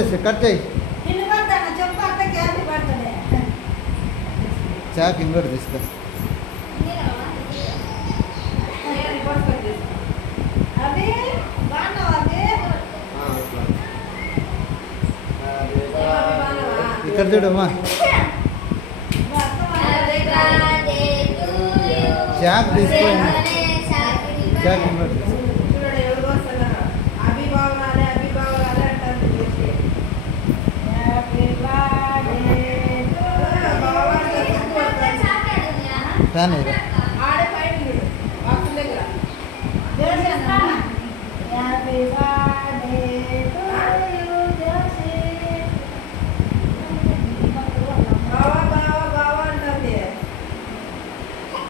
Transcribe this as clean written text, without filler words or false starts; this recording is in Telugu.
చేసి కట్ చేయి చాక్ ఇంకోటి తీసుకో ఇక్కడ చూడమ్మా చాక్ తీసుకోండి చాక్ ఇంకోటి ఫ్యాన్